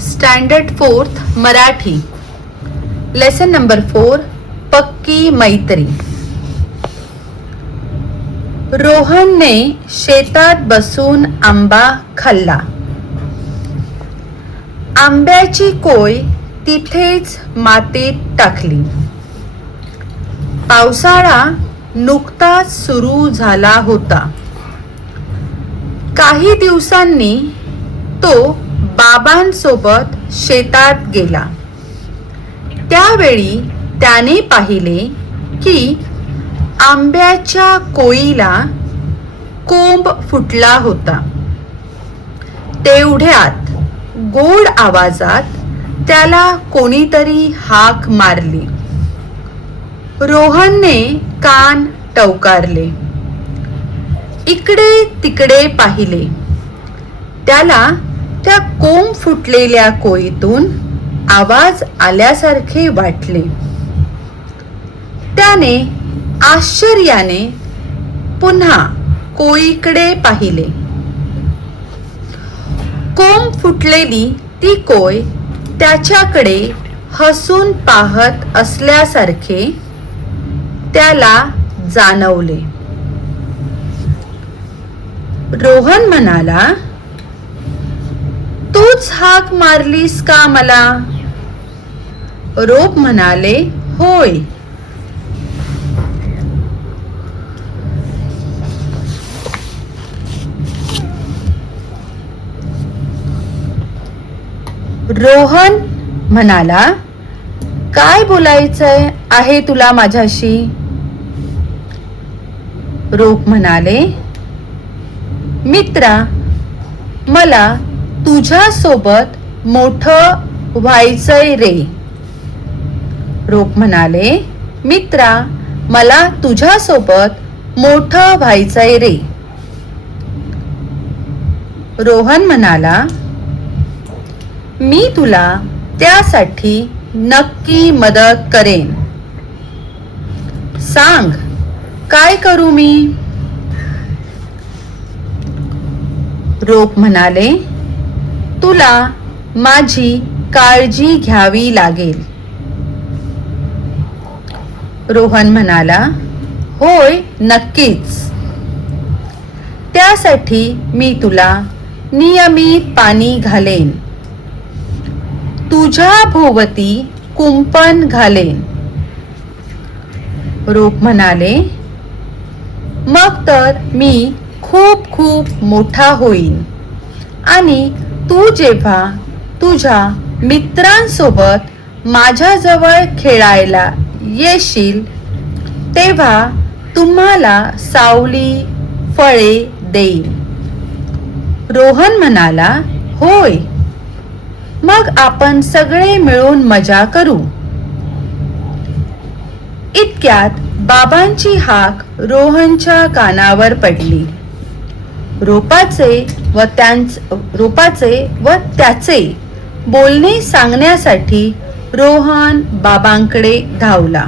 Standard 4th Marathi lesson number 4 पक्की मैत्री. रोहनने शेतात बसून आंबा खाल्ला. आंब्याची कोय तिथेच मातीत टाकली. पावसाळा नुकताच सुरू झाला होता. काही दिवसांनी तो बाबांसोबत शेतात गेला. त्यावेळी त्याने पाहिले की आंब्याच्या कोईला कोंब फुटला होता. तेवढ्यात गोड आवाजात त्याला कोणीतरी हाक मारली. रोहनने कान टवकारले. इकडे तिकडे पाहिले. त्याला त्या कोंब फुटलेल्या कोईतून आवाज आल्यासारखे वाटले. त्याने आश्चर्याने पुन्हा कोईकडे पाहिले. कोंब फुटलेली ती कोय त्याच्याकडे हसून पाहत असल्यासारखे त्याला जाणवले. रोहन म्हणाला, तूच हाक मारलीस का मला? रोप म्हणाले, होय. रोहन म्हणाला, काय बोलायचंय आहे तुला माझ्याशी? रोप म्हणाले, मित्रा, मला तुझ्या सोबत मोठं व्हायचंय रे. रोप म्हणाले, मित्रा, मला तुझ्या सोबत मोठं व्हायचंय रे. रोहन म्हणाला, मी तुला त्यासाठी नक्की मदत करेन. सांग, काय करू मी? रोप म्हणाले, तुला माझी काळजी घ्यावी लागेल. रोहन म्हणाला, होय, नक्कीच. त्यासाठी मी तुला नियमित पाणी घालेन. तुझ्या भोवती कुंपण घालेन. रोप म्हणाले, मग तर मी खूप खूप मोठा होईन आणि तू जेव्हा तुझ्या मित्रांसोबत माझ्याजवळ खेळायला येशील तेव्हा तुम्हाला सावली फळे देईन. रोहन म्हणाला, होय, मग आपण सगळे मिळून मजा करू. इतक्यात बाबांची हाक रोहनच्या कानावर पडली. रोपाचे व त्याचे बोलणे सांगण्यासाठी रोहन बाबांकडे धावला.